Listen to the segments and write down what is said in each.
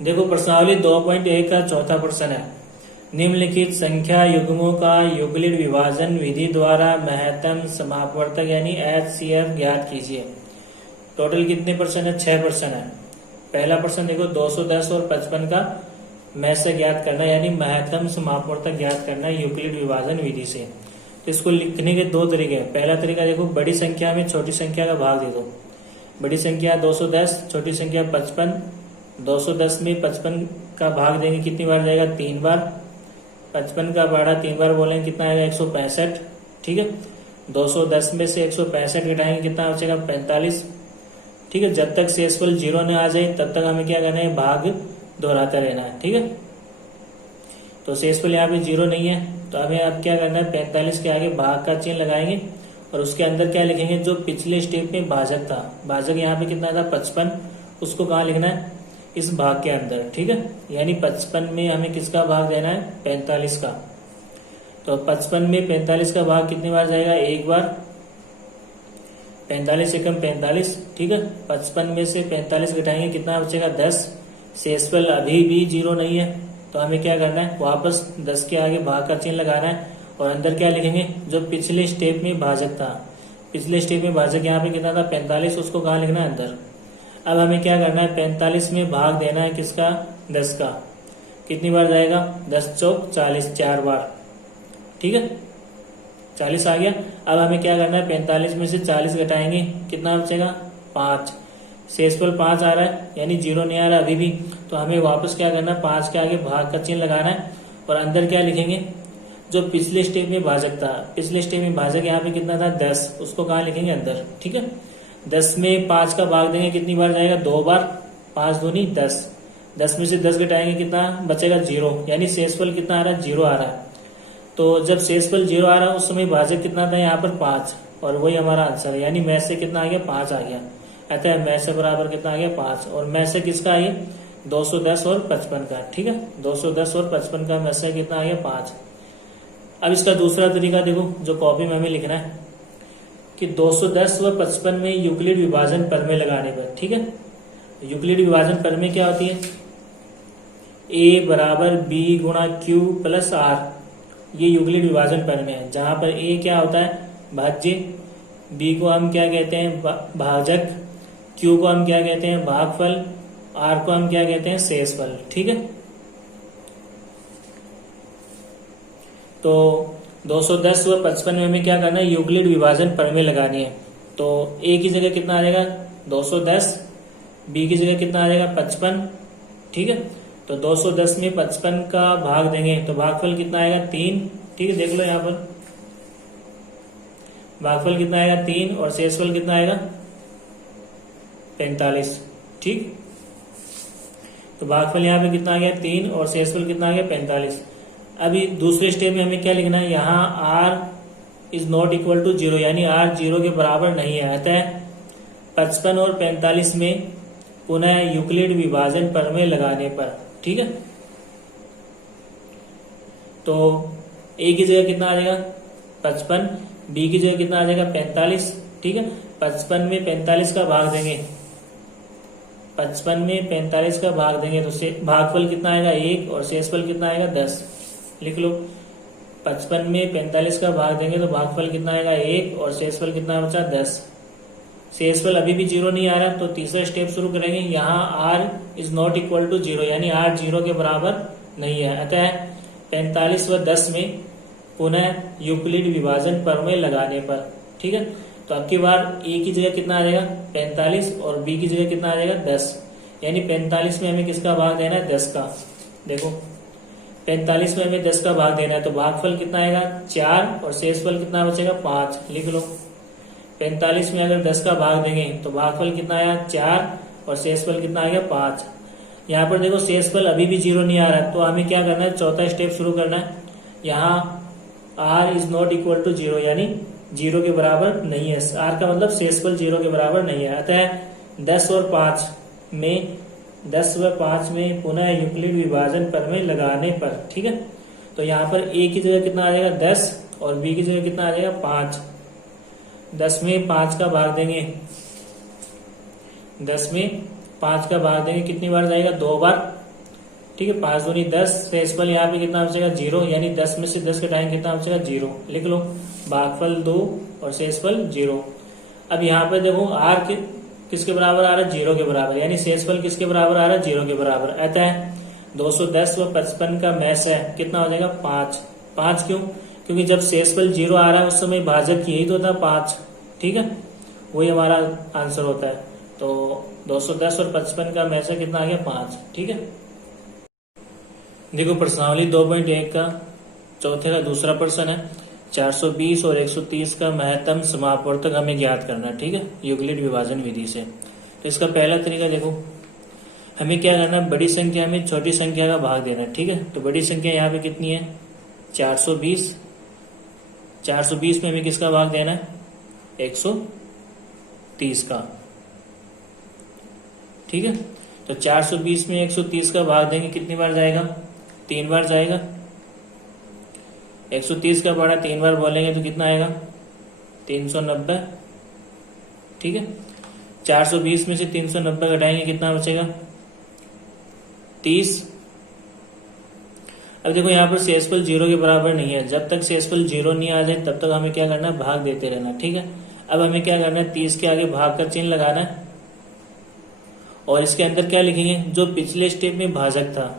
देखो प्रश्नावली 2.1 का चौथा प्रश्न है। निम्नलिखित संख्या युग्मों का युगलित विभाजन विधि द्वारा महत्तम समापवर्तक यानी HCF ज्ञात कीजिए। टोटल कितने प्रश्न है? 6 प्रश्न है। पहला प्रश्न देखो 210 और 55 का में से ज्ञात करना यानी महत्तम समापवर्तक ज्ञात करना युगलित विभाजन विधि से। तो इसको लिखने के दो तरीके हैं। पहला तरीका देखो, बड़ी संख्या में छोटी संख्या का भाग दे दो। बड़ी संख्या 210, छोटी संख्या 55। 210 में 55 का भाग देंगे कितनी बार जाएगा? 3 बार। 55 का भाड़ा 3 बार बोलेंगे कितना आएगा? 165। ठीक है, 210 में से 165 घटाएंगे कितना बचेगा? 45। ठीक है, जब तक शेषफल 0 न आ जाए तब तक हमें क्या करना है? भाग दोहराता रहना है। ठीक है, तो शेषफल यहाँ पे 0 नहीं है तो हमें अब क्या करना है? 45 के आगे भाग का चिन्ह लगाएंगे और उसके अंदर क्या लिखेंगे? जो पिछले स्टेप में भाजक था, भाजक यहाँ पे कितना था? 55, उसको कहाँ लिखना है? इस भाग के अंदर। ठीक है, यानी 55 में हमें किसका भाग देना है? 45 का। तो 55 में 45 का भाग कितनी बार जाएगा? 1 बार। 45 एकम 45। ठीक है, 55 में से 45 घटाएंगे कितना बचेगा? 10। शेषफल अभी भी 0 नहीं है तो हमें क्या करना है? वापस 10 के आगे भाग का चिन्ह लगाना है और अंदर क्या लिखेंगे? जो पिछले स्टेप में भाजक था, पिछले स्टेप में भाजक यहाँ पे कितना था? 45, उसको कहाँ लिखना है? अंदर। अब हमें क्या करना है? 45 में भाग देना है किसका? 10 का। कितनी बार जाएगा? 10 चौक 40, 4 बार। ठीक है, 40 आ गया। अब हमें क्या करना है? 45 में से 40 घटाएंगे कितना बचेगा? 5। शेषफल 5 आ रहा है यानी 0 नहीं आ रहा अभी भी, तो हमें वापस क्या करना है? 5 के आगे भाग का चिन्ह लगाना है और अंदर क्या लिखेंगे? जो पिछले स्टेप में भाजक था, पिछले स्टेप में भाजक यहाँ पे कितना था? 10, उसको कहाँ लिखेंगे? अंदर। ठीक है, 10 में 5 का भाग देंगे कितनी बार जाएगा? 2 बार। 5 दूनी 10। 10 में से 10 घटाएंगे कितना बचेगा? 0, यानी शेषफल कितना आ रहा है? 0 आ रहा है। तो जब शेषफल 0 आ रहा है उस समय भाजक कितना था? यहाँ पर 5, और वही हमारा आंसर है। यानी में से कितना आ गया? 5 आ गया। अतः में से बराबर कितना आ गया? 5। और में से किसका है? 210 और 55 का। ठीक है, 210 और 55 का में से कितना आ गया? 5। अब इसका दूसरा तरीका देखो, जो कॉपी में हमें लिखना है कि 210 व 55 में यूक्लिड विभाजन प्रमेय लगाने पर। ठीक है, यूक्लिड विभाजन प्रमेय क्या होती है? A बराबर B गुणा Q प्लस R, ये यूक्लिड विभाजन प्रमेय है। जहां पर A क्या होता है? भाज्य, B को हम क्या कहते हैं? भाजक, Q को हम क्या कहते हैं? भागफल, R को हम क्या कहते हैं? शेषफल। ठीक है, तो 210 व 55 में हमें क्या करना है? यूक्लिड विभाजन प्रमेय लगानी है। तो A की जगह कितना आ जाएगा? 210, B की जगह कितना आ जाएगा? 55। ठीक है, तो 210 में 55 का भाग देंगे तो भागफल कितना आएगा? 3। ठीक है, देख लो यहाँ पर भागफल कितना आएगा? 3, और शेषफल कितना आएगा? 45। ठीक, तो भागफल यहाँ पे कितना आ गया? 3, और शेषफल कितना आ गया? 45। अभी दूसरे स्टेप में हमें क्या लिखना है? यहाँ r is not equal to 0, यानी r 0 के बराबर नहीं है। अतः 55 और 45 में पुनः यूक्लिड विभाजन प्रमेय लगाने पर। ठीक है, तो A की जगह कितना आ जाएगा? 55, B की जगह कितना आ जाएगा? 45। ठीक है, 55 में 45 का भाग देंगे, 55 में 45 का भाग देंगे तो भागफल कितना आएगा? 1, और शेषफल कितना आएगा? 10। लिख लो, 55 में 45 का भाग देंगे तो भागफल कितना आएगा? 1, और शेषफल कितना बचा? 10। शेषफल अभी भी 0 नहीं आ रहा तो तीसरा स्टेप शुरू करेंगे। यहाँ r is not equal to 0, यानी r 0 के बराबर नहीं है। अतः 45 व 10 में पुनः यूक्लिड विभाजन प्रमेय लगाने पर। ठीक है, तो अब की बार A की जगह कितना आ जाएगा? 45, और B की जगह कितना आ जाएगा? 10। यानी 45 में हमें किसका भाग देना है? 10 का। देखो 45 में हमें 10 का भाग देना है तो भागफल कितना आएगा? 4, और शेषफल कितना बचेगा? 5। लिख लो, 45 में अगर 10 का भाग देंगे तो भागफल कितना आया? 4, और शेषफल कितना आ गया? 5। यहाँ पर देखो शेषफल अभी भी 0 नहीं आ रहा है तो हमें क्या करना है? चौथा स्टेप शुरू करना है। यहाँ r is not equal to 0, यानी 0 के बराबर नहीं है। r का मतलब शेषफल 0 के बराबर नहीं है। अतः 10 और 5 में 10 व 5 में पुनः यूक्लिड विभाजन प्रमेय लगाने पर। ठीक है, तो यहाँ पर A की जगह कितना आ जाएगा? 10, और B की जगह कितना आ जाएगा? 5। 10 में 5 का भाग देंगे, 10 में 5 का भाग देंगे कितनी बार जाएगा? 2 बार। ठीक है, 5 दूनी 10, शेषफल यहाँ पे कितना बचेगा 0, यानी 10 में से 10 घटाएंगे कितना बचेगा 0, लिख लो। भागफल 2 और शेषफल 0। अब यहाँ पे देखो r किसके बराबर आ रहा है 0 के बराबर, यानी शेषफल किसके बराबर आ रहा है 0 के बराबर। अतः 210 व 55 का मैस है कितना हो जाएगा 5। 5 क्यों? क्योंकि जब शेषफल 0 आ रहा है उस समय भाजक यही तो था 5, ठीक है, वही हमारा आंसर होता है। तो 210 और 55 का मैस है कितना आ गया 5, ठीक है। देखो प्रश्नावली 2.1 का चौथे का दूसरा प्रश्न है, 420 और 130 का महत्तम समापवर्तक हमें ज्ञात करना है, ठीक है, यूक्लिड विभाजन विधि से। तो इसका पहला तरीका देखो, हमें क्या करना है, बड़ी संख्या में छोटी संख्या का भाग देना है, ठीक है। तो बड़ी संख्या यहाँ पे कितनी है 420, 420 में हमें किसका भाग देना है 130 का, ठीक है। तो 420 में 130 का भाग देंगे कितनी बार जाएगा 3 बार जाएगा। 130 का पड़ा 3 बार बोलेंगे तो कितना आएगा 390, ठीक है। 420 में से 390 घटाएंगे कितना बचेगा 30। अब देखो यहाँ पर शेषफल 0 के बराबर नहीं है, जब तक शेषफल 0 नहीं आ जाए तब तक हमें क्या करना है भाग देते रहना, ठीक है। अब हमें क्या करना है 30 के आगे भाग का चिन्ह लगाना है और इसके अंदर क्या लिखेंगे जो पिछले स्टेप में भाजक था,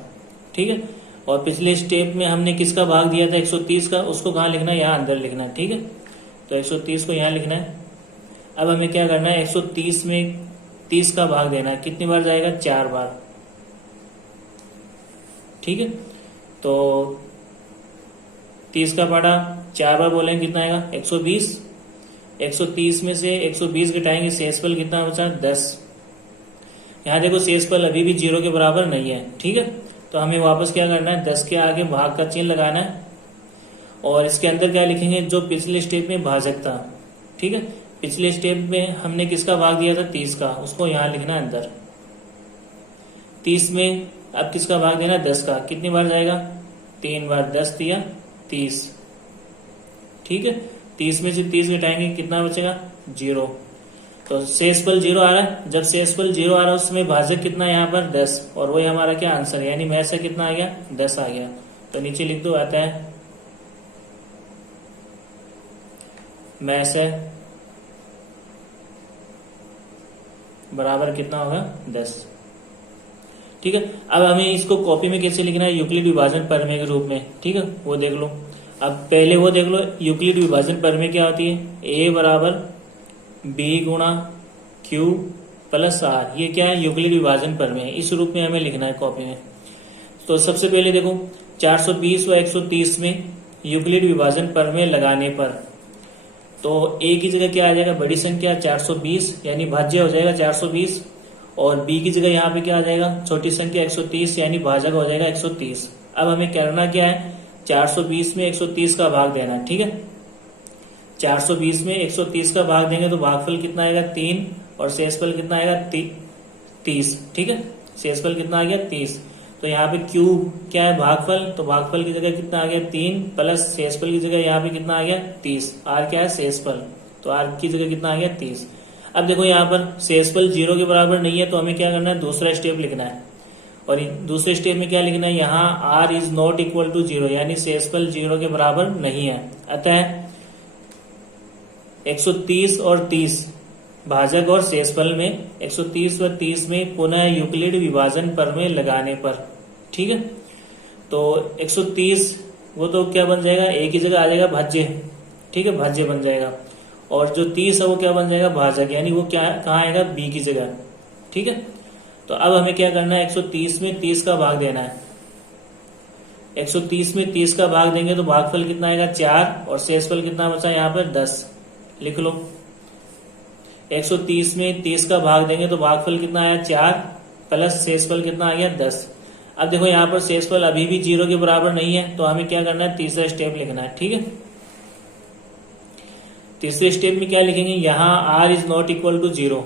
ठीक है। और पिछले स्टेप में हमने किसका भाग दिया था 130 का, उसको कहाँ लिखना है यहाँ अंदर लिखना है, ठीक है। तो 130 को यहाँ लिखना है। अब हमें क्या करना है 130 में 30 का भाग देना है, कितनी बार जाएगा 4 बार, ठीक है। तो 30 का पड़ा 4 बार बोलेंगे कितना आएगा 120। 130 में से 120 घटाएंगे शेषफल कितना बचा 10। यहाँ देखो शेषफल अभी भी 0 के बराबर नहीं है, ठीक है। तो हमें वापस क्या करना है 10 के आगे भाग का चिन्ह लगाना है और इसके अंदर क्या लिखेंगे जो पिछले स्टेप में भाजक था, ठीक है। पिछले स्टेप में हमने किसका भाग दिया था 30 का, उसको यहाँ लिखना है अंदर। 30 में अब किसका भाग देना 10 का, कितनी बार जाएगा 3 बार, 10 दिया 30, ठीक है। 30 में से 30 घटाएंगे कितना बचेगा 0। तो शेषफल 0 आ रहा है, जब शेषफल 0 आ रहा है उस समय भाजक कितना है यहाँ पर 10, और वही हमारा क्या आंसर है, यानी में से कितना आ गया 10 आ गया। तो नीचे लिख दो, आता है में से बराबर कितना होगा 10, ठीक है। अब हमें इसको कॉपी में कैसे लिखना है यूक्लिड विभाजन प्रमेय के रूप में, ठीक है, वो देख लो। अब पहले वो देख लो यूक्लिड विभाजन प्रमेय क्या होती है, ए बराबर बी गुणा क्यू प्लस आर, ये क्या है यूक्लिड विभाजन प्रमेय, इस रूप में हमें लिखना है कॉपी में। तो सबसे पहले देखो 420 व 130 में यूक्लिड विभाजन प्रमेय लगाने पर तो ए की जगह क्या आ जाएगा बड़ी संख्या 420, यानी भाज्य हो जाएगा 420, और बी की जगह यहाँ पे क्या आ जाएगा छोटी संख्या 130, यानी भाजक हो जाएगा 130। अब हमें करना क्या है 420 में 130 का भाग देना, ठीक है। 420 में 130 का भाग देंगे तो भागफल कितना आएगा 3 और शेषफल कितना आएगा 30, ठीक है। शेषफल कितना आ गया 30। तो यहाँ पे Q क्या है भागफल, तो भागफल की जगह कितना आ गया 3 प्लस शेषफल की जगह यहाँ पे कितना आ गया 30। R क्या है शेषफल, तो R की जगह कितना आ गया 30। अब देखो यहाँ पर शेषफल 0 के बराबर नहीं है तो हमें क्या करना है दूसरा स्टेप लिखना है, और दूसरे स्टेप में क्या लिखना है यहाँ R is not equal to 0, यानी शेषफल 0 के बराबर नहीं है। अतः 130 और 30 भाजक और शेषफल में 130 व 30 में पुनः यूक्लिड विभाजन प्रमेय लगाने पर, ठीक है। तो 130 वो तो क्या बन जाएगा ए की जगह आ जाएगा भाज्य, ठीक है, भाज्य बन जाएगा, और जो 30 है वो क्या बन जाएगा भाजक, यानी वो क्या कहाँ आएगा बी की जगह, ठीक है। तो अब हमें क्या करना है 130 में 30 का भाग देना है। 130 में 30 का भाग देंगे तो भागफल कितना आएगा 4 और शेषफल कितना बचा यहाँ पर 10, लिख लो। 130 में 30 का भाग देंगे तो भागफल कितना आया 4 प्लस शेषफल कितना आ गया 10। अब देखो यहाँ पर शेषफल अभी भी 0 के बराबर नहीं है तो हमें क्या करना है तीसरा स्टेप लिखना है, ठीक है। तीसरे स्टेप में क्या लिखेंगे यहाँ r is not equal to 0,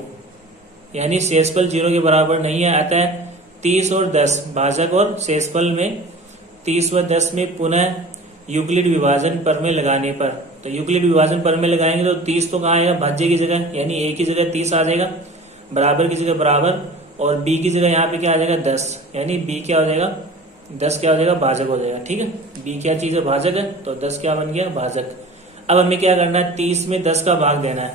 यानी शेषफल 0 के बराबर नहीं है। अतः 30 और 10 भाजक और शेषफल में 30 व 10 में पुनः यूक्लिड विभाजन प्रमेय लगाने पर, तो यूक्लिड विभाजन प्रमेय लगाएंगे तो 30 तो कहाँ आएगा भाज्य की जगह, यानी a की जगह 30 आ जाएगा, बराबर की जगह बराबर, और b की जगह यहाँ पे क्या आ जाएगा 10, यानी b क्या हो जाएगा 10 क्या हो जाएगा, भाजक हो जाएगा। ठीक है, b क्या चीज है, भाजक है, तो 10 क्या बन गया, भाजक। अब हमें क्या करना है, 30 में 10 का भाग देना है।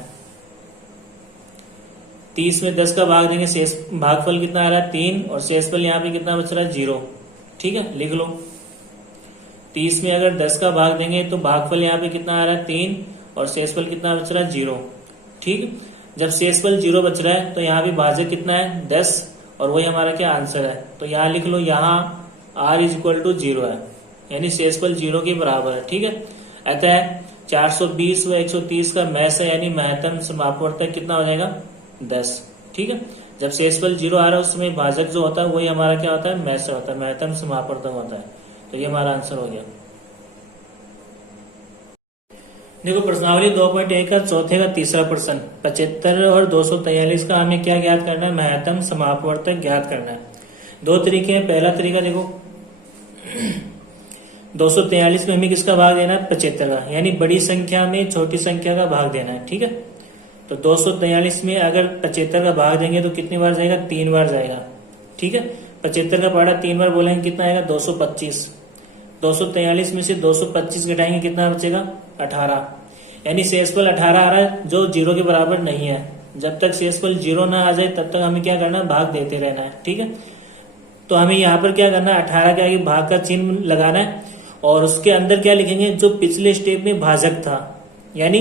30 में 10 का भाग देंगे, शेष भागफल कितना आ रहा है 3, और शेषफल यहाँ पे कितना बच रहा है 0। ठीक है, लिख लो। 30 में अगर 10 का भाग देंगे तो भागफल यहाँ पे कितना आ रहा है 3, और शेषफल कितना बच रहा है 0। ठीक, जब शेषफल 0 बच रहा है तो यहाँ पे भाजक कितना है 10, और वही हमारा क्या आंसर है। तो यहाँ लिख लो, यहाँ r इज इक्वल टू 0 है, यानी शेषफल 0 के बराबर है। ठीक है, अतः 420 व 130 का मैस है, यानी महत्तम समापवर्तक कितना हो जाएगा 10। ठीक है, जब शेषफल 0 आ रहा है उसमें भाजक जो होता है वही हमारा क्या होता है, मैस होता है, महत्तम समापवर्तक होता है। तो ये हमारा आंसर हो गया। देखो प्रश्नावली 2.1 का चौथे का तीसरा प्रश्न, 75 और 243 का हमें क्या ज्ञात करना है, महत्तम समापवर्तक ज्ञात करना है। दो तरीके हैं। पहला तरीका देखो 243 में हमें किसका भाग देना है, 75 का, यानी बड़ी संख्या में छोटी संख्या का भाग देना है। ठीक है, तो 243 में अगर 75 का भाग देंगे तो कितनी बार जाएगा, 3 बार जाएगा। ठीक है, 75 का पहाड़ा 3 बार बोलेंगे कितना आएगा, 225। 243 में से 225 घटाएंगे कितना बचेगा, 18, यानी शेषफल 18 आ रहा है जो 0 के बराबर नहीं है। जब तक शेषफल 0 ना आ जाए तब तक हमें क्या करना है, भाग देते रहना है। ठीक है, तो हमें यहाँ पर क्या करना है, 18 के आगे भाग का चिन्ह लगाना है, और उसके अंदर क्या लिखेंगे, जो पिछले स्टेप में भाजक था, यानी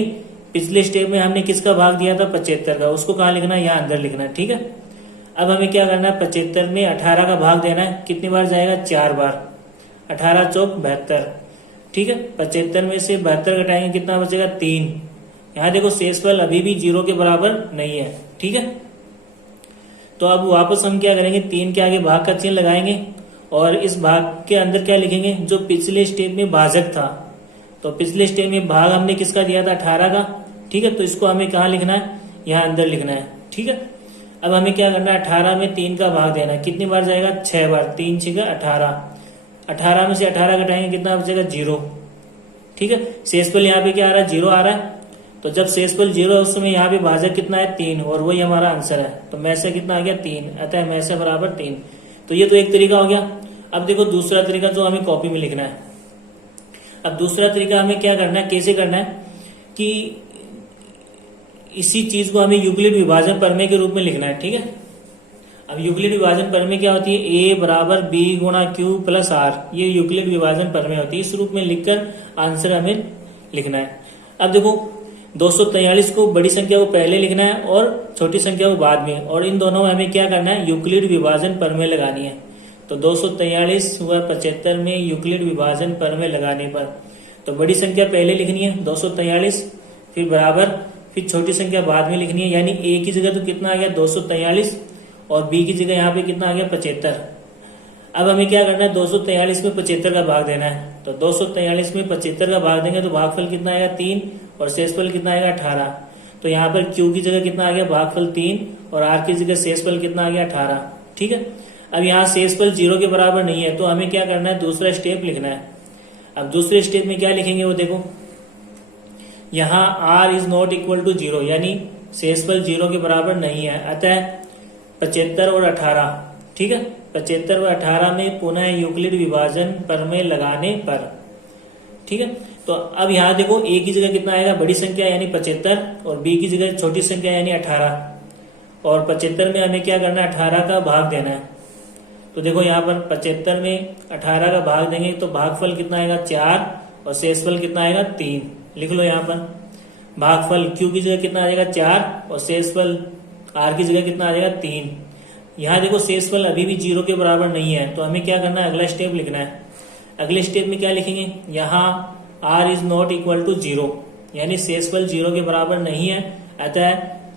पिछले स्टेप में हमने किसका भाग दिया था, 75 का, उसको कहाँ लिखना है, यहाँ अंदर लिखना है। ठीक है, अब हमें क्या करना है, 75 में 18 का भाग देना है, कितनी बार जाएगा, 4 बार। 18 चौक 72। ठीक है, 75 में से 72 घटाएंगे कितना बचेगा, 3। यहाँ देखो शेषफल अभी भी 0 के बराबर नहीं है। ठीक है, तो अब वापस हम क्या करेंगे, 3 के आगे भाग का चिन्ह लगाएंगे, और इस भाग के अंदर क्या लिखेंगे, जो पिछले स्टेप में भाजक था। तो पिछले स्टेप में भाग हमने किसका दिया था, 18 का। ठीक है, तो इसको हमें कहाँ लिखना है, यहाँ अंदर लिखना है। ठीक है, अब हमें क्या करना है, 18 में 3 का भाग देना है, कितनी बार जाएगा, 6 बार। 3 6 18, 18 में से 18 घटाएंगे कितना बचेगा, 0। ठीक है, शेषफल यहाँ पे क्या आ रहा है, 0 आ रहा है, तो जब शेषफल 0 है उस समय यहाँ पे भाजक कितना है, 3, और वही हमारा आंसर है। तो में से कितना आ गया, 3, अतः में से बराबर 3। तो ये तो एक तरीका हो गया। अब देखो दूसरा तरीका जो हमें कॉपी में लिखना है। अब दूसरा तरीका हमें क्या करना है, कैसे करना है कि इसी चीज को हमें यूक्लिड विभाजन प्रमेय के रूप में लिखना है। ठीक है, अब यूक्लिड विभाजन प्रमेय क्या होती है, ए बराबर बी गुणा क्यू प्लस आर, ये यूक्लिड विभाजन प्रमेय होती है। इस रूप में लिखकर आंसर हमें लिखना है। अब देखो 243 को बड़ी संख्या को पहले लिखना है और छोटी संख्या को बाद में, और इन दोनों में हमें क्या करना है, यूक्लिड विभाजन प्रमेय लगानी है। तो 243 व 75 में यूक्लिड विभाजन प्रमेय लगाने पर तो बड़ी संख्या पहले लिखनी है 243, फिर बराबर, फिर छोटी संख्या बाद में लिखनी है, यानी ए की जगह तो कितना आ गया 243, और बी की जगह यहाँ पे कितना आ गया 75। अब हमें क्या करना है, 243 में 75 का भाग देना है। तो 243 में 75 का भाग देंगे तो भागफल कितना आएगा 3, और शेषफल कितना आएगा 18। तो यहाँ पर क्यू की जगह कितना आ गया, भागफल 3, और आर की जगह शेषफल कितना आ गया 18। ठीक है, अब यहाँ शेषफल 0 के बराबर नहीं है, तो हमें क्या करना है, दूसरा स्टेप लिखना है। अब दूसरे स्टेप में क्या लिखेंगे वो देखो, यहाँ r is not equal to 0, यानी शेषफल 0 के बराबर नहीं है, अतः 75 और 18। ठीक है, 75 और 18 में पुनः यूक्लिड विभाजन प्रमेय लगाने पर। ठीक है, तो अब यहाँ देखो a की जगह कितना आएगा, बड़ी संख्या यानी 75, और b की जगह छोटी संख्या यानी 18, और 75 में हमें क्या करना है, 18 का भाग देना है। तो देखो यहाँ पर 75 में 18 का भाग देंगे तो भागफल कितना आएगा 4, और शेषफल कितना आएगा 3। लिख लो यहाँ पर भागफल q की जगह कितना आ जाएगा 4, और शेषफल r की जगह कितना आ जाएगा 3। यहाँ देखो शेषफल अभी भी 0 के बराबर नहीं है, तो हमें क्या करना है, अगला स्टेप लिखना है। अगले स्टेप में क्या लिखेंगे, यहाँ r is not equal to 0, यानी शेषफल 0 के बराबर नहीं है, अतः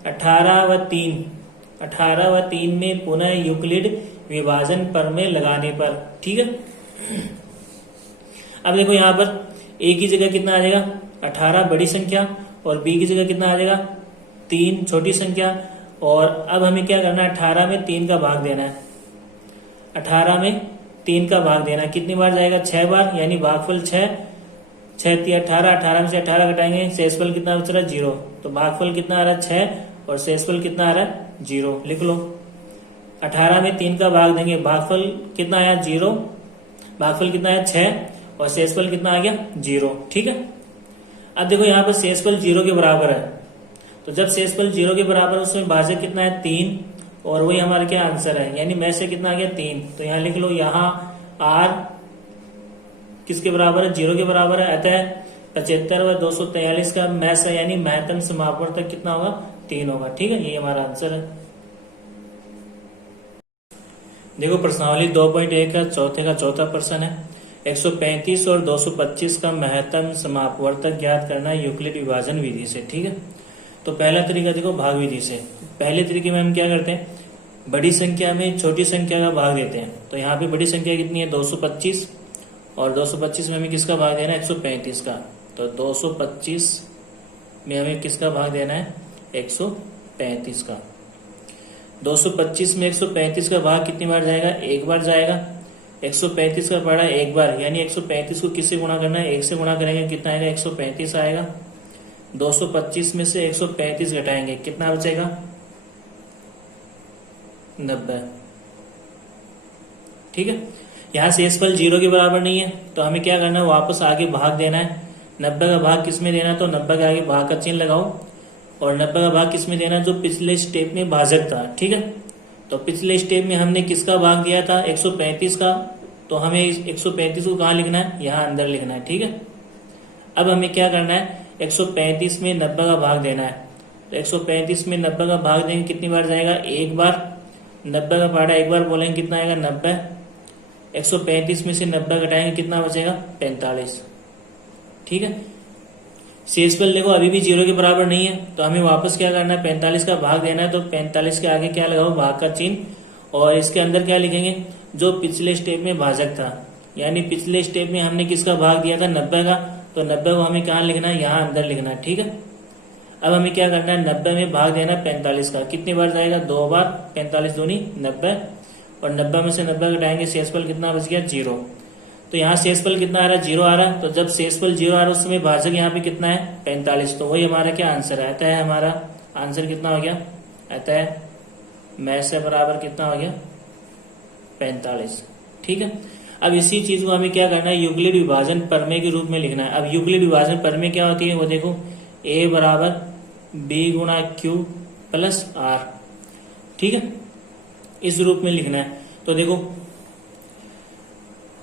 18 व 3 में पुनः यूक्लिड विभाजन प्रमेय लगाने पर। ठीक है, अब देखो यहाँ पर a की जगह कितना आ जाएगा 18 बड़ी संख्या, और b की जगह कितना आ जाएगा 3 छोटी संख्या, और अब हमें क्या करना है, 18 में 3 का भाग देना है। 18 में 3 का भाग देना है, कितनी बार जाएगा 6 बार, यानी भागफल 6, 6 3 18, 18 में से 18 घटाएंगे, शेषफल कितना बच रहा है 0। तो भागफल कितना आ रहा है 6, और शेषफल कितना आ रहा है 0। लिख लो 18 में 3 का भाग देंगे, भागफल कितना आया 0, भागफल कितना है 6 और शेषफल कितना आ गया 0। ठीक है, अब देखो यहाँ पर शेषफल 0 के बराबर है, तो जब शेषफल 0 के बराबर है उसमें भाजक कितना है 3, और वही हमारा क्या आंसर है, यानी में से कितना आ गया 3। तो यहाँ लिख लो, यहाँ r किसके बराबर है 0 के बराबर है, अतः 75 व 243 का में से यानी महत्तम समापवर्तक कितना होगा 3 होगा। ठीक है, ये हमारा आंसर है। देखो प्रश्नावली 2.1 का चौथे का चौथा प्रश्न है, 135 और 225 का महत्तम समापवर्तक ज्ञात करना है यूक्लिड विभाजन विधि से। ठीक है, तो पहला तरीका देखो भाग विधि से। पहले तरीके में हम क्या करते हैं, बड़ी संख्या में छोटी संख्या का भाग देते हैं। तो यहाँ पे बड़ी संख्या कितनी है 225, और 225 में हमें किसका भाग देना है 135 का। तो 225 में हमें किसका भाग देना है 135 का। 225 में 135 का भाग कितनी बार जाएगा, एक बार जाएगा। 135 का पड़ा एक बार, यानी 135 को किससे गुणा करना है, 1 से गुणा करेंगे कितना आएगा 135 आएगा। 225 में से 135 घटाएंगे कितना बचेगा 90। ठीक है, यहाँ शेषफल 0 के बराबर नहीं है, तो हमें क्या करना है, वापस आगे भाग देना है। 90 का भाग किस में देना है, तो 90 के आगे भाग का चिन्ह लगाओ, और 90 का भाग किस में देना है, जो पिछले स्टेप में भाजक था। ठीक है, तो पिछले स्टेप में हमने किसका भाग दिया था 135 का, तो हमें 135 को कहाँ लिखना है, यहाँ अंदर लिखना है। ठीक है, अब हमें क्या करना है, 135 में 90 का भाग देना है। तो 135 में 90 का भाग देंगे कितनी बार जाएगा, एक बार। 90 का पहाड़ा एक बार बोलेंगे कितना आएगा 90। 135 में से 90 घटाएंगे कितना बचेगा 45। ठीक है, शेषफल देखो अभी भी 0 के बराबर नहीं है, तो हमें वापस क्या करना है 45 का भाग देना है। तो 45 के आगे क्या लगाओ, भाग का चिन्ह, और इसके अंदर क्या लिखेंगे, जो पिछले स्टेप में भाजक था। यानी पिछले स्टेप में हमने किसका भाग दिया था 90 का, तो 90 को हमें कहाँ लिखना है, यहाँ अंदर लिखना है। ठीक है, अब हमें क्या करना है 90 में भाग देना 45 का, कितनी बार जाएगा 2 बार। 45 दूनी 90, और 90 में से 90 घटाएंगे शेषफल कितना बच गया 0। तो यहाँ शेषफल कितना आ रहा है 0 आ रहा है, तो जब शेषफल 0 आ रहा है उस समय भाजक यहाँ पे कितना है 45। तो वही हमारा क्या आंसर है, अतः हमारा आंसर कितना हो गया, अतः में से बराबर कितना हो गया 45। ठीक है, अब इसी चीज को हमें क्या करना है, यूक्लिड विभाजन प्रमेय के रूप में लिखना है। अब यूक्लिड विभाजन प्रमेय क्या होती है, वो देखो, a बराबर b गुणा क्यू प्लस r। ठीक है, इस रूप में लिखना है। तो देखो,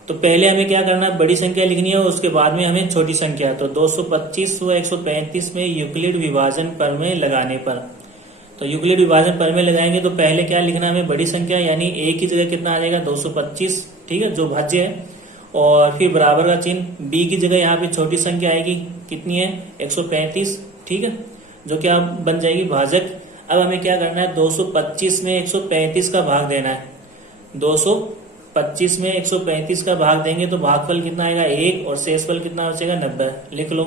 तो पहले हमें क्या करना है, बड़ी संख्या लिखनी है, उसके बाद में हमें छोटी संख्या। तो 225 व 135 में यूक्लिड विभाजन प्रमेय लगाने पर, तो यूक्लिड विभाजन प्रमेय लगाएंगे तो पहले क्या लिखना है हमें, बड़ी संख्या, यानी a की जगह कितना आ जाएगा 225। ठीक है, जो भाज्य है, और फिर बराबर का चिन्ह। b की जगह यहाँ पे छोटी संख्या आएगी, कितनी है 135। ठीक है, जो क्या बन जाएगी भाजक। अब हमें क्या करना है, 225 में 135 का भाग देना है। 225 में 135 का भाग देंगे तो भागफल कितना आएगा 1, और शेषफल कितना बचेगा 90। लिख लो,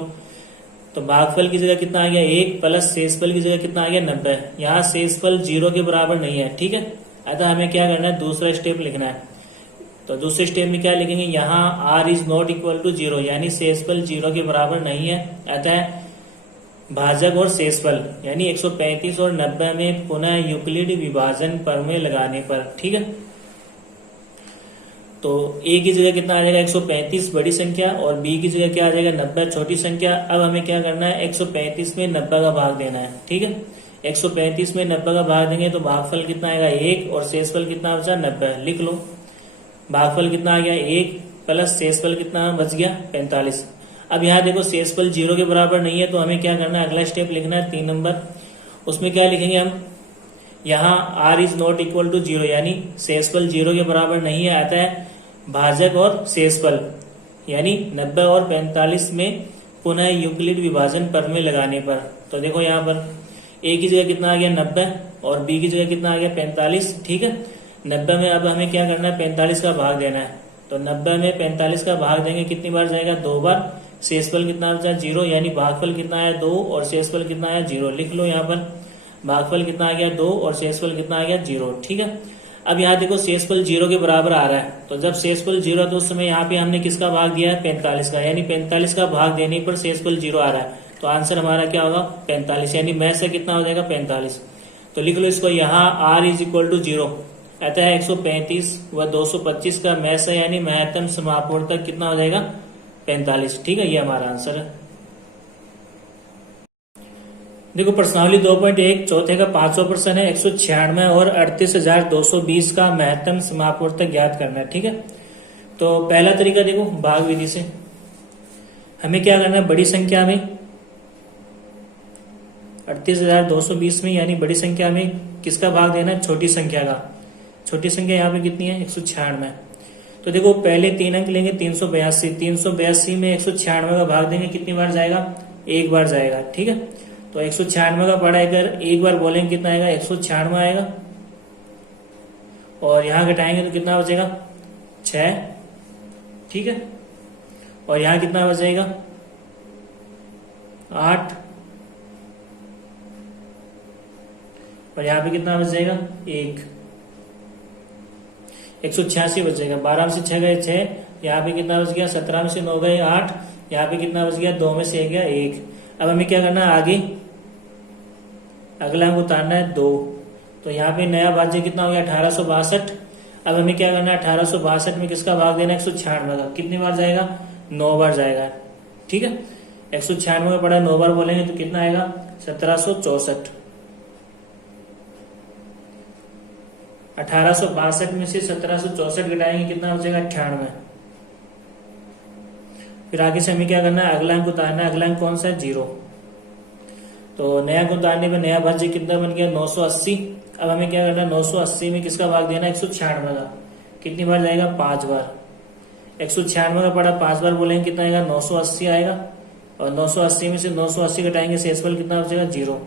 तो भागफल की जगह कितना आ गया 1 प्लस शेषफल की जगह कितना आ गया 90। यहाँ शेषफल 0 के बराबर नहीं है। ठीक है, अतः हमें क्या करना है, दूसरा स्टेप लिखना है। तो दूसरे स्टेप में क्या लिखेंगे, यहाँ r is not equal to 0, यानी शेषफल 0 के बराबर नहीं है। अतः भाजक और शेषफल यानी 135 और 90 में पुनः यूक्लिड विभाजन प्रमेय लगाने पर। ठीक है, तो a की जगह कितना आ जाएगा 135 बड़ी संख्या, और b की जगह क्या आ जाएगा 90 छोटी संख्या। अब हमें क्या करना है, 135 में 90 का भाग देना है। ठीक है, 135 में 90 का भाग देंगे तो भागफल कितना आएगा 1, और शेषफल कितना बचा 90। लिख लो, भागफल कितना आ गया 1 प्लस शेषफल कितना बच गया 45। अब यहाँ देखो शेषफल 0 के बराबर नहीं है, तो हमें क्या करना है, अगला स्टेप लिखना है 3 नंबर। उसमें क्या लिखेंगे हम, यहाँ r is not equal to 0, यानी शेषफल 0 के बराबर नहीं है। आता है भाजक और शेषफल यानी 90 और 45 में पुनः यूक्लिड विभाजन प्रमेय लगाने पर। तो देखो यहाँ पर a की जगह कितना आ गया 90, और b की जगह कितना आ गया 45। ठीक है, 90 में अब हमें क्या करना है 45 का भाग देना है। तो 90 में 45 का भाग देंगे कितनी बार जाएगा 2 बार। शेषफल कितना बचा 0, यानी भागफल कितना आया 2 और शेषफल कितना आया 0। लिख लो, यहाँ पर भागफल कितना आ गया 2 और शेषफल कितना आ गया 0। ठीक है, अब यहाँ देखो शेषफल 0 के बराबर आ रहा है, तो जब शेषफल 0 है तो उस समय यहाँ पे हमने किसका भाग दिया है 45 का, यानी 45 का भाग देने पर शेषफल 0 आ रहा है। तो आंसर हमारा क्या होगा 45, यानी में से कितना हो जाएगा 45। तो लिख लो इसको, यहाँ r इज इक्वल टू 0, अतः 135 व 225 का मैस है, यानी महत्तम समापवर्तक कितना हो जाएगा 45। ठीक है, ये हमारा आंसर है। देखो प्रश्नावली 2.1 चौथे का 500 प्रश्न है। 196 और 38,220 का महत्तम समापवर्तक ज्ञात करना है। ठीक है, तो पहला तरीका देखो भाग विधि से हमें क्या करना है, बड़ी संख्या में 38,220 में, यानी बड़ी संख्या में किसका भाग देना है, छोटी संख्या का। छोटी संख्या यहाँ पे कितनी है 196। तो देखो पहले 3 अंक लेंगे 382, 382 में 196 का भाग देंगे, कितनी बार जाएगा, एक बार जाएगा। ठीक है, तो 196 का पढ़ा अगर एक बार बोलेंगे कितना आएगा 196 आएगा, और यहां घटाएंगे तो कितना बचेगा 6। ठीक है, और यहां कितना बचेगा 8, और यहां पे कितना बचेगा 1। 186 बचेगा, 12 में से 6 गए 6, यहाँ पे कितना बच गया 17 में से 9 गए 8, यहाँ पे कितना बच गया 2 में से 1 गया 1। अब हमें क्या करना है, आगे अगला अंक उतारना है 2, तो यहाँ पे नया भाज्य कितना हो गया 1862। अब हमें क्या करना है 1862 में किसका भाग देना है 196 का, कितनी बार जाएगा 9 बार जाएगा। ठीक है, 196 का पड़ा 9 बार बोलेंगे तो कितना आएगा 1764। 1862 में से 1764 घटाएंगे कितना बचेगा 98। फिर आगे से हमें क्या करना है, अगला अंक उतारना है। अगला अंक कौन सा है 0, तो नया अंक उतारने में नया भाज्य कितना बन गया 980। अब हमें क्या करना है 980 में किसका भाग देना है 196 का, कितनी बार जाएगा 5 बार। 196 का पड़ा 5 बार बोलेंगे कितना आएगा 980 आएगा, और 980 में से 980 घटाएंगे शेषफल कितना बचेगा 0।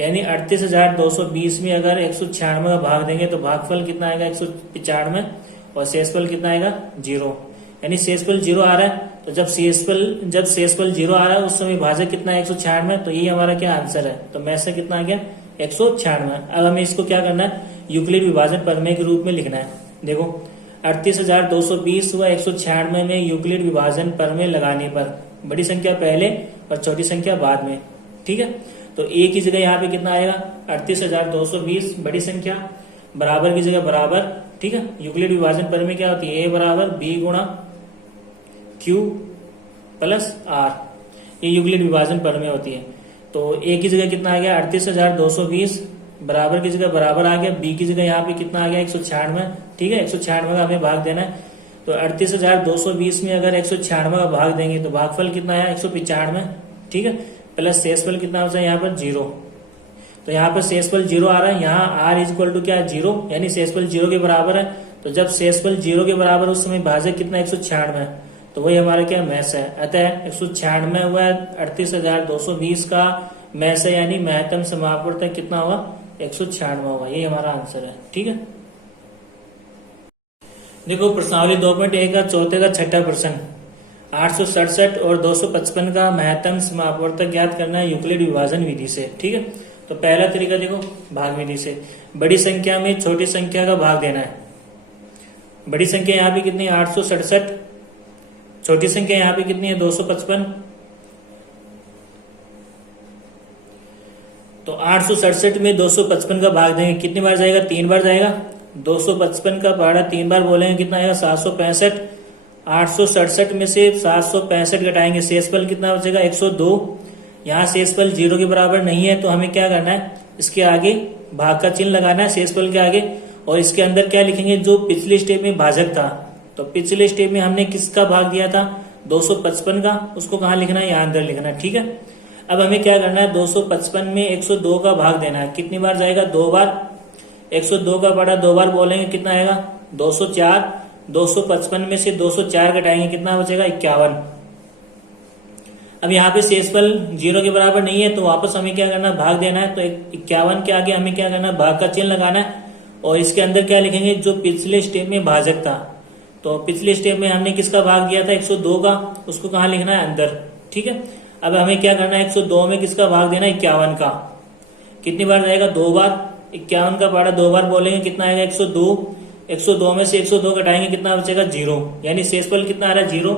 यानी 38,220 में अगर 196 का भाग देंगे तो भागफल कितना आएगा 195, और शेषफल कितना आएगा 0। यानी शेषफल 0 आ रहा है, तो जब शेषफल 0 आ रहा है उस समय भाजक कितना है 196, तो यही हमारा क्या आंसर है। तो मैथ से कितना आ गया 196। अब हमें इसको क्या करना है, यूक्लिड विभाजन प्रमेय के रूप में लिखना है। देखो 38,220 व 196 में यूक्लिड विभाजन प्रमेय लगाने पर बड़ी संख्या पहले और छोटी संख्या बाद में। ठीक है, तो ए की जगह यहाँ पे कितना आएगा 38,220 बड़ी संख्या, बराबर की जगह बराबर। ठीक है, यूक्लिड विभाजन प्रमेय क्या होती है, ए बराबर बी गुणा क्यू प्लस आर, ये यूक्लिड विभाजन प्रमेय होती है। तो ए की जगह कितना आ गया 38,220, बराबर की जगह बराबर आ गया, बी की जगह यहाँ पे कितना आ गया 196। ठीक है, 196 का हमें भाग देना है, तो 38,220 में अगर 196 का भाग देंगे तो भागफल कितना आया 195। ठीक है, प्लस शेषफल कितना बचा यहाँ पर 0, तो यहाँ पर शेषफल 0 आ रहा है। यहाँ आर इक्वल टू क्या है 0, यानी शेषफल 0 के बराबर है। तो जब शेषफल 0 के बराबर उस समय भाजक कितना 196, तो वही हमारा क्या मैस है। अतः 196 हुआ 38,220 का मैस है, यानी महत्तम समापवर्तक कितना हुआ 196 होगा। यही हमारा आंसर है। ठीक है, देखो प्रश्नावली 2.1 का चौथे का छठा प्रश्न, 867 और 255 का महत्तम समापवर्तक ज्ञात करना है यूक्लिड विभाजन विधि से। ठीक है, तो पहला तरीका देखो भाग विधि से, बड़ी संख्या में छोटी संख्या का भाग देना है। बड़ी संख्या यहाँ पे कितनी है 867, छोटी संख्या यहाँ पे कितनी है 255। तो 867 में 255 का भाग देंगे, कितनी बार जाएगा 3 बार जाएगा। 255 का भाड़ा 3 बार बोलेंगे कितना आएगा 765। 867 में से 765 घटाएंगे, शेषफल कितना बचेगा 102। यहाँ शेषफल 0 के बराबर नहीं है, तो हमें क्या करना है, इसके आगे भाग का चिन्ह लगाना है शेषफल के आगे, और इसके अंदर क्या लिखेंगे, जो पिछले स्टेप में भाजक था। तो पिछले स्टेप में हमने किसका भाग दिया था 255 का, उसको कहाँ लिखना है, यहाँ अंदर लिखना है। ठीक है, अब हमें क्या करना है 255 में 102 का भाग देना है, कितनी बार जाएगा 2 बार। 102 का पड़ा 2 बार बोलेंगे कितना आएगा 204। 255 में से 204 घटाएंगे, कितना बचेगा 51। अब यहाँ पे शेषफल 0 के बराबर नहीं है, तो वापस हमें क्या करना है भाग देना है। तो 51 के आगे हमें क्या करना है, भाग का चिन्ह लगाना है, और इसके अंदर क्या लिखेंगे, जो पिछले स्टेप में भाजक था। तो पिछले स्टेप में हमने किसका भाग दिया था 102 का, उसको कहाँ लिखना है अंदर। ठीक है, अब हमें क्या करना है 102 में किसका भाग देना है 51 का, कितनी बार जाएगा 2 बार। 51 का पड़ा 2 बार बोलेंगे कितना आएगा 102। 102 में से 102 घटाएंगे, कितना बचेगा 0, यानी शेषफल कितना आ रहा है 0।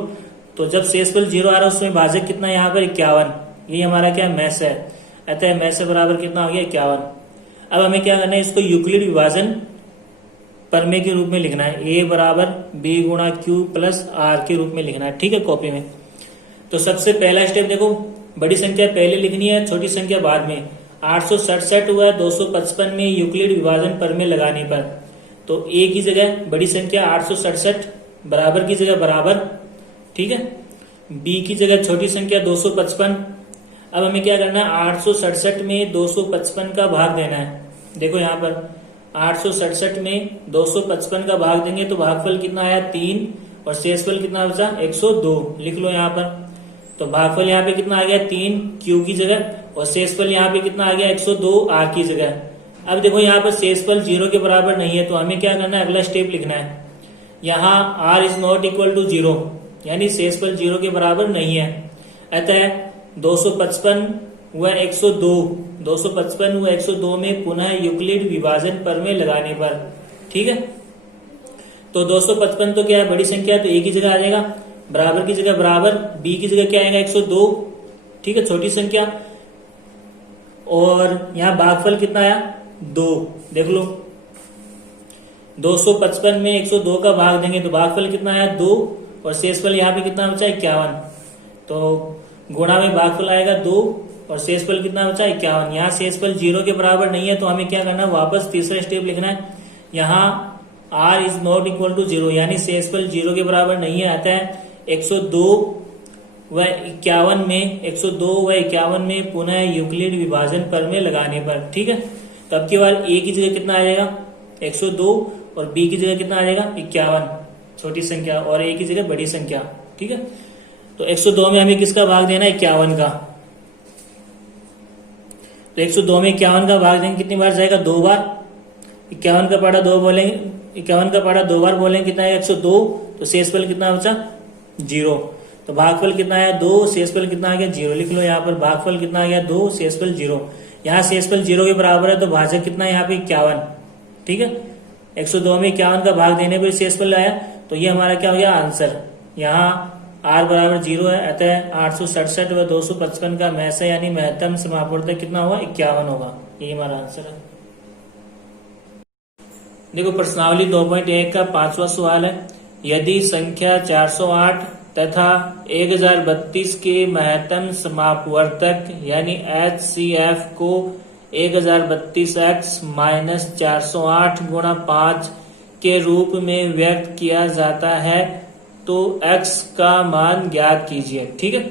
तो जब शेषफल 0 आ रहा है उसमें भाजक कितना यहाँ पर 51, ये हमारा क्या मैस है। अतः मैस से बराबर कितना हो गया 51। अब हमें क्या करना है, इसको यूक्लिड विभाजन परमे के रूप में लिखना है, ए बराबर बी गुणा क्यू प्लस आर के रूप में लिखना है, ठीक है, कॉपी में। तो सबसे पहला स्टेप देखो, बड़ी संख्या पहले लिखनी है, छोटी संख्या बाद में। 867 हुआ 255 में यूक्लिड विभाजन परमे लगाने पर, तो ए की जगह बड़ी संख्या 867, बराबर की जगह बराबर, ठीक है, बी की जगह छोटी संख्या 255। अब हमें क्या करना है, 867 में 255 का भाग देना है। देखो यहाँ पर 867 में 255 का भाग देंगे तो भागफल कितना आया 3, और शेषफल कितना बचा 102, लिख लो यहाँ पर। तो भागफल यहाँ पे कितना आ गया 3 क्यू की जगह, और शेषफल यहाँ पे कितना आ गया 102 आर की जगह। अब देखो यहाँ पर शेषफल 0 के बराबर नहीं है, तो हमें क्या करना है, अगला स्टेप लिखना है। यहाँ r is not equal to 0, यानी शेषफल 0 के बराबर नहीं है। अतः 255 व 102, 255 व 102 में पुनः यूक्लिड विभाजन परमे लगाने पर, ठीक है। तो 255 तो क्या है, बड़ी संख्या, तो ए की जगह आ जाएगा, बराबर की जगह बराबर, बी की जगह क्या आएगा 102, ठीक है, छोटी संख्या, और यहाँ भागफल कितना आया 2, देख लो 255 में 102 का भाग देंगे तो भागफल कितना आया 2, और शेषफल यहाँ पे कितना बचा 51। तो गुणा में भागफल आएगा 2 और शेषफल कितना बचा 51। यहाँ शेषफल 0 के बराबर नहीं है, तो हमें क्या करना है, वापस तीसरा स्टेप लिखना है। यहाँ r is not equal to 0, यानी शेषफल 0 के बराबर नहीं है। अतः 102 व 51 में 102 व 51 में पुनः यूक्लिड विभाजन परमे लगाने पर, ठीक है। तो अब की बार a की जगह कितना आ जाएगा 102, और b की जगह कितना आ जाएगा 51, छोटी संख्या, और a की जगह बड़ी संख्या, ठीक है। तो 102 में हमें किसका भाग देना है 51 का। तो 102 में 51 का भाग देंगे, कितनी बार जाएगा 2 बार। 51 का पढ़ा 2 बोलेंगे, 51 का पढ़ा 2 बार बोलेंगे, कितना है 102, तो शेषफल कितना बचा 0। तो भागफल कितना आया 2, शेषफल कितना आ गया 0, लिख लो यहाँ पर भागफल कितना आ गया 2, शेषफल 0। यहाँ शेषफल 0 के बराबर है, तो भाजक कितना है यहाँ पे 51, ठीक है। 102 में 51 का भाग देने पर शेषफल आया, तो ये हमारा क्या हो गया आंसर। यहाँ r बराबर 0 है, अतः 867 व 255 का महस है, यानी महत्तम समापवर्तक कितना होगा 51 होगा, ये हमारा आंसर है। देखो प्रश्नावली 2.1 का 5वां सवाल है, यदि संख्या 408 तथा 1032 के महत्तम समापवर्तक यानी HCF को 1032x माइनस 408 गुणा 5 के रूप में व्यक्त किया जाता है, तो x का मान ज्ञात कीजिए, ठीक है।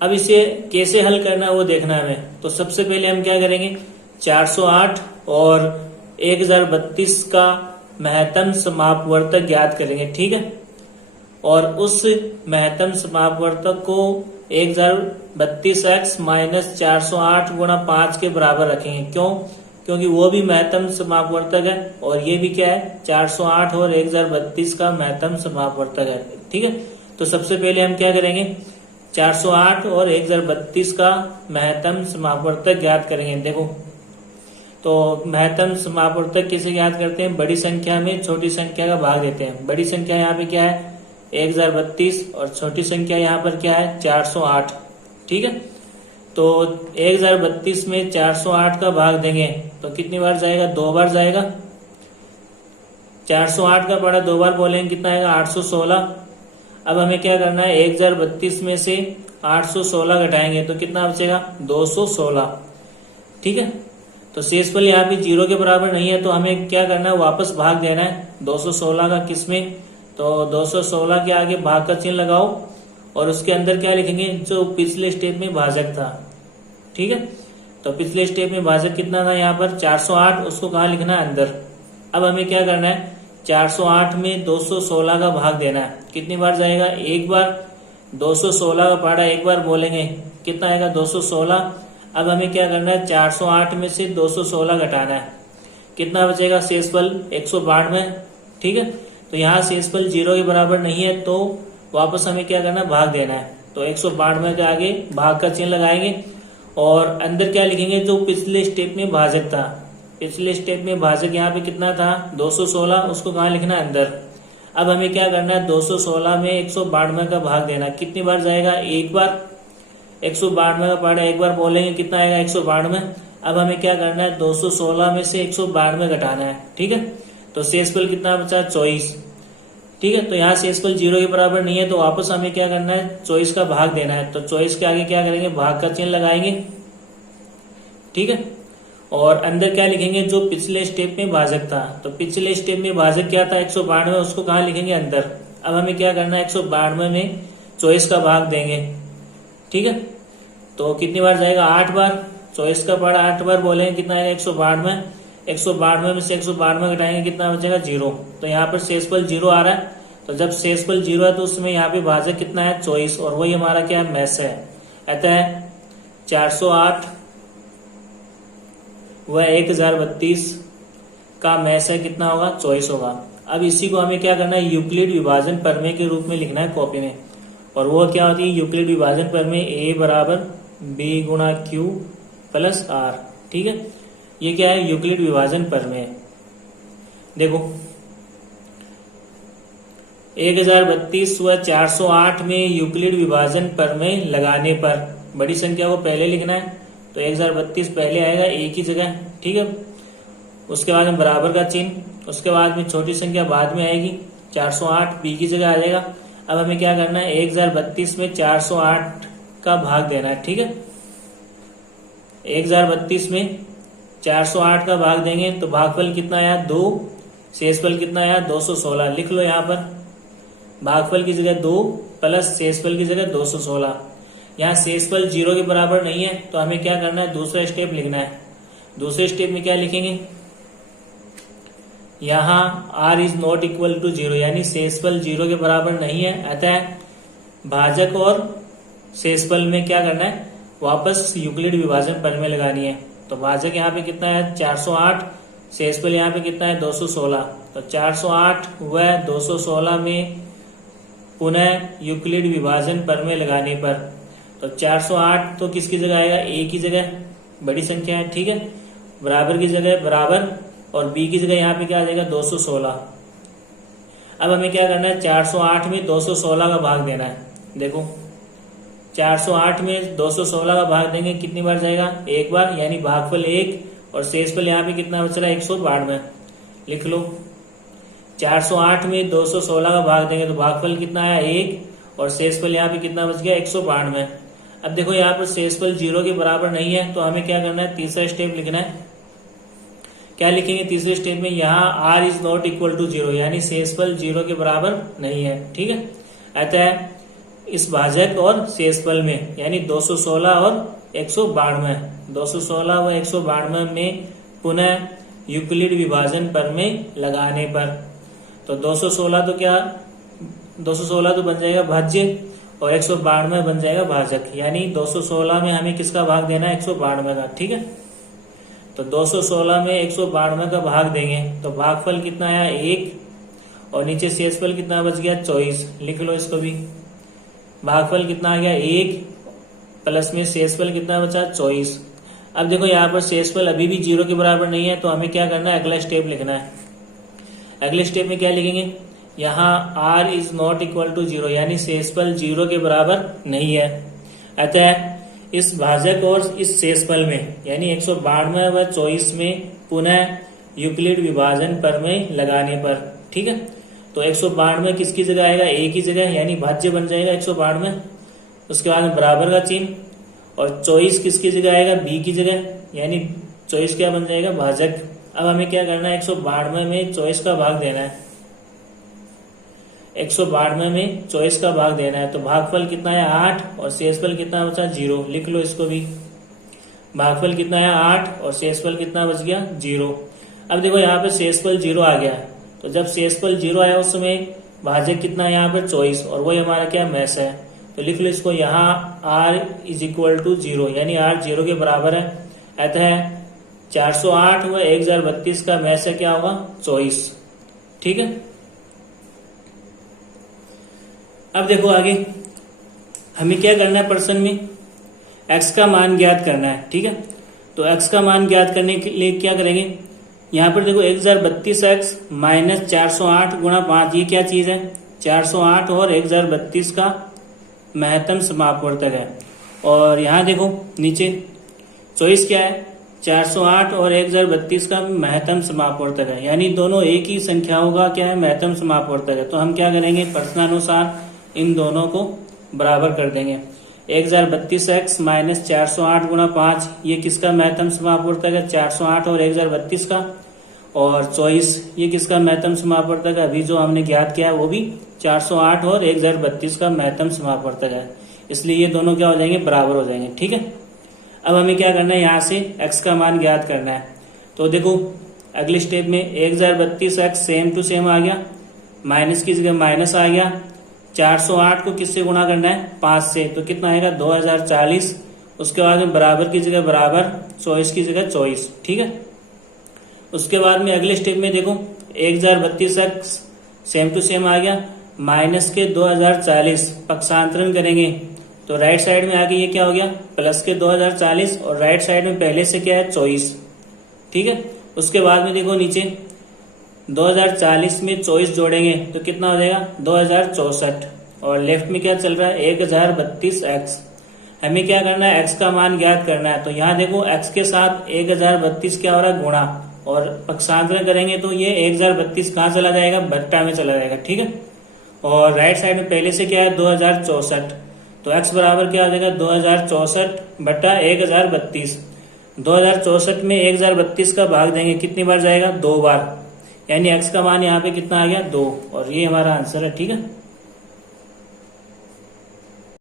अब इसे कैसे हल करना है वो देखना है हमें। तो सबसे पहले हम क्या करेंगे, 408 और 1032 का महत्तम समापवर्तक ज्ञात करेंगे, ठीक है। और उस महत्तम समापवर्तक को 1032x माइनस 408 गुणा 5 के बराबर रखेंगे। क्यों? क्योंकि वो भी महत्तम समापवर्तक है और ये भी क्या है 408 और 1032 का महत्तम समापवर्तक है, ठीक है। तो सबसे पहले हम क्या करेंगे, 408 और 1032 का महत्तम समापवर्तक ज्ञात करेंगे। देखो तो महत्तम समापवर्तक कैसे ज्ञात करते हैं, बड़ी संख्या में छोटी संख्या का भाग देते हैं। बड़ी संख्या यहाँ पे क्या है 1032 और छोटी संख्या यहाँ पर क्या है 408, ठीक है। तो 1032 में 408 का भाग देंगे तो कितनी बार जाएगा, 2 बार जाएगा। 408 का पढ़ा 2 बार बोलेंगे कितना आएगा 816। अब हमें क्या करना है 1032 में से 816 घटाएंगे तो कितना बचेगा 216, ठीक है। तो शेषफल यहाँ पे 0 के बराबर नहीं है, तो हमें क्या करना है वापस भाग देना है 216 का किसमें, तो 216 के आगे भाग का चिन्ह लगाओ और उसके अंदर क्या लिखेंगे, जो पिछले स्टेप में भाजक था, ठीक है। तो पिछले स्टेप में भाजक कितना था यहाँ पर 408, उसको कहाँ लिखना है अंदर। अब हमें क्या करना है 408 में 216 का भाग देना है, कितनी बार जाएगा, एक बार। 216 का पहाड़ा एक बार बोलेंगे कितना आएगा 216। अब हमें क्या करना है 408 में से 216 घटाना है, कितना बचेगा शेषफल 192, ठीक है। तो यहाँ शेषफल 0 के बराबर नहीं है, तो वापस हमें क्या करना है भाग देना है। तो 192 के आगे भाग का चिन्ह लगाएंगे और अंदर क्या लिखेंगे, जो पिछले स्टेप में भाजक था। पिछले स्टेप में भाजक यहाँ पे कितना था 216, उसको कहाँ लिखना है अंदर। अब हमें क्या करना है 216 में 192 का भाग देना, कितनी बार जाएगा, एक बार। 192 का पहाड़ा एक बार बोलेंगे कितना आएगा 192। अब हमें क्या करना है 216 में से 192 घटाना है, ठीक है। तो शेषफल कितना बचा 24। ठीक है, तो यहाँ शेषफल 0 के बराबर नहीं है, तो वापस हमें क्या करना है 24 का भाग देना है। तो 24 के आगे क्या करेंगे, भाग का चिन्ह लगाएंगे। ठीक है, और अंदर क्या लिखेंगे, जो पिछले स्टेप में भाजक था। तो पिछले स्टेप में भाजक क्या था 192, उसको कहाँ लिखेंगे, अंदर। अब हमें क्या करना है 192 में 24 का भाग देंगे। ठीक है, तो कितनी बार जाएगा, 8 बार। 24 का पार्ट 8 बार बोलेंगे, कितना आएगा 192। 192 में से 192 घटाएंगे, कितना बचेगा 0। तो यहाँ पर शेषफल 0 आ रहा है। तो जब शेषफल 0 है तो उसमें यहाँ पे भाजक कितना है 24, और वही हमारा क्या है, मैस है। अतः 408 वह 1032 का मैस है, कितना होगा 24 होगा। अब इसी को हमें क्या करना है, यूक्लिड विभाजन प्रमेय के रूप में लिखना है कॉपी में। और वो क्या होती है, यूक्लिड विभाजन प्रमेय A बराबर B गुणा Q प्लस R। ठीक है, ये क्या है, यूक्लिड विभाजन प्रमेय। देखो 1032 व 408 में यूक्लिड विभाजन प्रमेय लगाने पर बड़ी संख्या को पहले लिखना है। तो 1032 पहले आएगा A की जगह। ठीक है, उसके बाद में बराबर का चिन्ह, उसके बाद में छोटी संख्या बाद में आएगी, 408 B की जगह आ जाएगा। अब हमें क्या करना है, 1032 में 408 का भाग देना है। ठीक है, 1032 में 408 का भाग देंगे तो भागफल कितना आया 2, शेषफल कितना आया 216। लिख लो यहाँ पर भागफल की जगह 2 प्लस शेषफल की जगह 216। यहाँ शेषफल 0 के बराबर नहीं है, तो हमें क्या करना है, दूसरा स्टेप लिखना है। दूसरे स्टेप में क्या लिखेंगे, यहाँ r is not equal to 0, यानी शेषफल 0 के बराबर नहीं है। अतः भाजक और शेषफल में क्या करना है, वापस यूक्लिड विभाजन प्रमेय लगानी है। तो भाजक यहाँ पे कितना है 408, शेषफल यहाँ पे कितना है 216। तो 408 व 216 में पुनः यूक्लिड विभाजन प्रमेय लगाने पर, तो 408 तो किसकी जगह आएगा, A की जगह, बड़ी संख्या है। ठीक है, बराबर की जगह बराबर, और B की जगह यहाँ पे क्या आ जाएगा 216। अब हमें क्या करना है, 408 में 216 का भाग देना है। देखो 408 में 216 का भाग देंगे, कितनी बार जाएगा, एक बार, यानी भागफल 1, और शेषफल यहाँ पे कितना बच रहा है 192। लिख लो 408 में 216 का भाग देंगे तो भागफल कितना आया 1, और शेषफल यहाँ पे कितना बच गया 192। अब देखो यहाँ पर शेषफल 0 के बराबर नहीं है, तो हमें क्या करना है, तीसरा स्टेप लिखना है। क्या लिखेंगे तीसरे स्टेप में, यहाँ r is not equal to 0, यानी शेषफल 0 के बराबर नहीं है। ठीक है, अतः इस भाजक और शेषफल में, यानी 216 और 192, 216 व 192 में पुनः यूक्लिड विभाजन प्रमेय लगाने पर, तो 216 तो क्या, 216 तो बन जाएगा भाज्य, और 192 बन जाएगा भाजक। यानी 216 में हमें किसका भाग देना है, 192 का। ठीक है, तो 216 में 192 का भाग देंगे तो भागफल कितना आया 1, और नीचे शेषफल कितना बच गया 24। लिख लो इसको भी, भागफल कितना आ गया 1 प्लस में शेषफल कितना बचा 24। अब देखो यहाँ पर शेषफल अभी भी 0 के बराबर नहीं है, तो हमें क्या करना है, अगला स्टेप लिखना है। अगले स्टेप में क्या लिखेंगे, यहाँ r is not equal to 0, यानी शेषफल 0 के बराबर नहीं है। अतः इस भाजक और इस शेषफल में, यानी 192 व 24 में पुनः यूक्लिड विभाजन प्रमेय लगाने पर। ठीक है, तो 192 किसकी जगह आएगा, A की जगह, यानी भाज्य बन जाएगा 192। उसके बाद बराबर का चिन्ह, और 24 किसकी जगह आएगा, B की जगह, यानी 24 क्या बन जाएगा भाजक। अब हमें क्या करना है, 192 में 24 का भाग देना है। 192 में 24 का भाग देना है, तो भागफल कितना है 8, और शेषफल कितना बचा 0। लिख लो इसको भी, भागफल कितना है 8, और शेषफल कितना बच गया 0। अब देखो यहाँ पे शेषफल 0 आ गया, तो जब शेषफल 0 आया उस समय भाजक कितना है यहाँ पर 24, और वही हमारा क्या मैस है। तो लिख लो इसको, यहाँ r इज इक्वल टू 0, यानी r 0 के बराबर है। अतः 408 व 1032 का मैस है क्या होगा 24। ठीक है, अब देखो आगे हमें क्या करना है, प्रश्न में x का मान ज्ञात करना है। ठीक है, तो x का मान ज्ञात करने के लिए क्या करेंगे, यहाँ पर देखो 1032x माइनस 408 गुणा 5, ये क्या चीज है, 408 और 1032 का महत्तम समापवर्तक है। और यहाँ देखो नीचे 24 क्या है, 408 और 1032 का महत्तम समापवर्तक है, यानी दोनों एक ही संख्याओं का क्या है, महत्तम समापवर्तक है। तो हम क्या करेंगे, प्रश्नानुसार इन दोनों को बराबर कर देंगे। 1032x माइनस 408 गुणा 5, ये किसका महत्तम समापवर्तक है, 408 और 1032 का। और 24 ये किसका महत्तम समापवर्तक है, अभी जो हमने ज्ञात किया है वो भी 408 और 1032 का महत्तम समापवर्तक है, इसलिए ये दोनों क्या हो जाएंगे, बराबर हो जाएंगे। ठीक है, अब हमें क्या करना है, यहाँ से x का मान ज्ञात करना है। तो देखो अगले स्टेप में 1032x सेम टू सेम आ गया, माइनस की जगह माइनस आ गया। 408 को किससे गुणा करना है, 5 से, तो कितना आएगा 2040। उसके बाद में बराबर की जगह बराबर, 24 की जगह 24। ठीक है, उसके बाद में अगले स्टेप में देखो 1032x सेम टू सेम आ गया, माइनस के 2040 पक्षांतरण करेंगे तो राइट साइड में आके ये क्या हो गया, प्लस के 2040 और राइट साइड में पहले से क्या है 24। ठीक है, उसके बाद में देखो नीचे 2040 में 24 जोड़ेंगे तो कितना हो जाएगा 2064, और लेफ्ट में क्या चल रहा है 1032x। हमें क्या करना है, x का मान ज्ञात करना है। तो यहाँ देखो x के साथ 1032 क्या हो रहा है, गुणा, और पक्षांतरण करेंगे तो ये 1032 कहाँ चला जाएगा, बट्टा में चला जाएगा। ठीक है, और राइट साइड में पहले से क्या है 2064, तो x बराबर क्या आ जाएगा 2064 बट्टा 1032। 2064 में 1032 का भाग देंगे कितनी बार जाएगा, 2 बार, यानी x का मान यहाँ पे कितना आ गया 2, और ये हमारा आंसर है। ठीक है।